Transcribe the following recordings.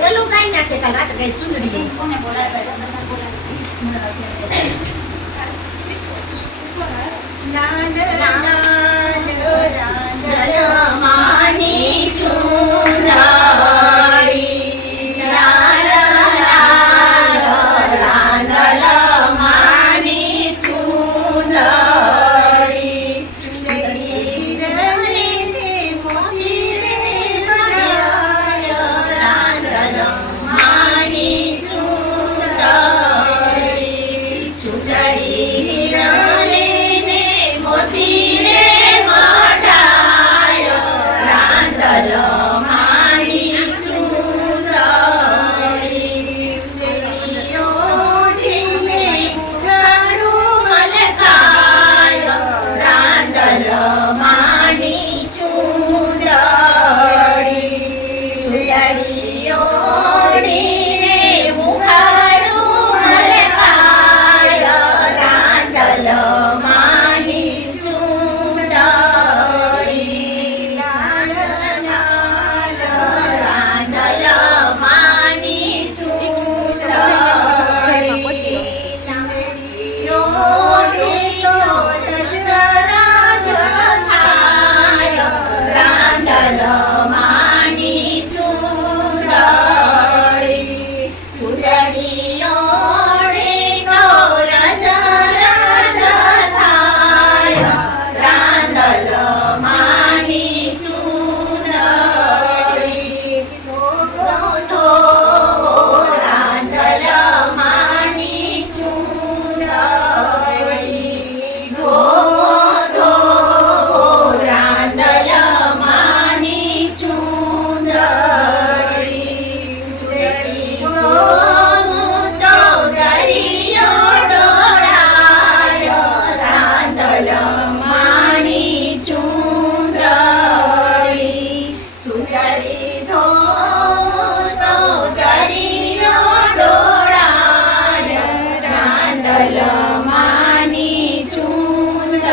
પેલું કાઈ નાખે કાલ રાતે કઈ ચૂંદડી કોને બોલાવ્યા બધા માની ચૂંદડી લાલ લાલ રાંદલ માની ચૂંદડી ચૂંદડી રંગીને મોતીને બનાય રાંદલ માની ચૂંદડી ચૂંદડી રંગીને મોતીને મઢાય રાંદલ માની ચૂંદડી ચૂંદડીઓ ઢીંગને ઘાડું મલકાય રાંદલ માની ચૂંદડી ચૂંદડીઓ ઢીંગને ઘાડું મલકાય રાંદલ માની ચૂંદડી લાલ લાલ રાંદલ માની ચૂંદડી ચાંદડીઓ ઢીલો તજરાજ થાય રાંદલ માની ચૂંદડી ચૂંદડીઓ ઢીલો રજરાજ થાય રાંદલ માની ચૂંદડી ધો રાંદલ માની ચૂંદડી ધો રાંદલ માની ચૂંદડી ચૂંદડી તો દરિયો ડોળાય રાંદલ માની ચૂંદડી ચૂંદડી ધો તો દરિયો ડોળાય રાંદલ માની ચૂંદડી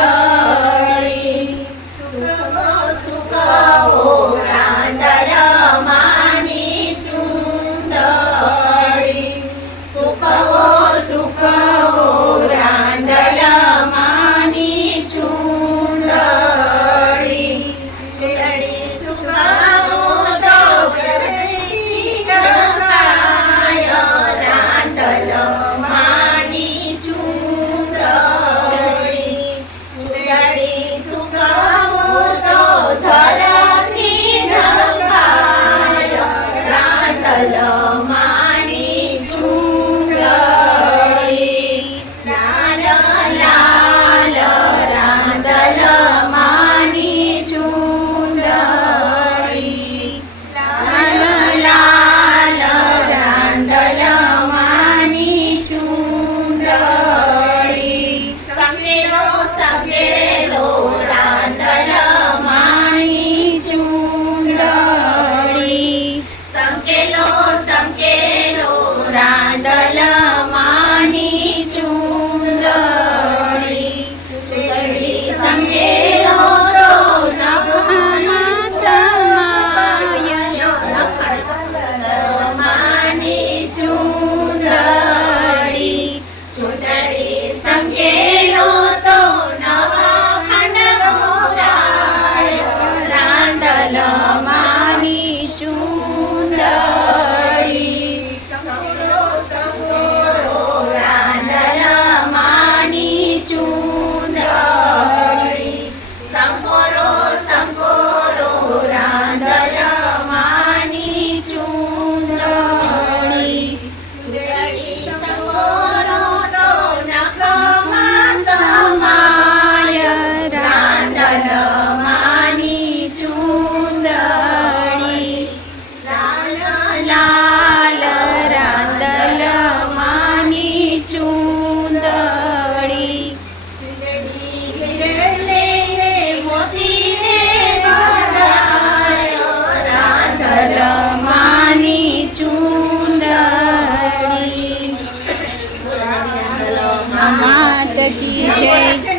સુકવો રાંદલ માની ચૂંદડી સુકવો રાંદલ માની ચૂંદડી ચૂંદડી સુકવો તો ઘરેથી ઢંકાય રાંદલ માની ચૂંદડી ચૂંદડી સુકવો તો ધરતી ઢંકાય રાંદલ માની ચૂંદડી લાલ લાલ રાંદલ માની ચૂંદડી લાલ લાલ રાંદલ માની ચૂંદડી સંકેલો સંકેલો રાંદલ માની ચૂંદડી સંકેલો સંકેલો રાંદલ માની ચૂંદડી ચૂંદડી સંકેલો તો નખમાં સમાય માની ચૂંદડી ચૂંદડી સંકેલો તો નવા ખંડ ભરાય રાંદલ માની ચૂંદડી સંકોરો સંકોરો રાંદલ માની ચૂંદડી સંકોરો સંકોરો રાંદલ માની ચૂંદડી ચૂંદડી સંકોરો તો નખમાં સમાય રાંદલ માની ચૂંદડી લાલ લાલ રાંદલ માની ચૂંદડી ચૂંદડી લઈને મોતીને ભરાય રાંદલ માની ચૂંદડી માત કી જય.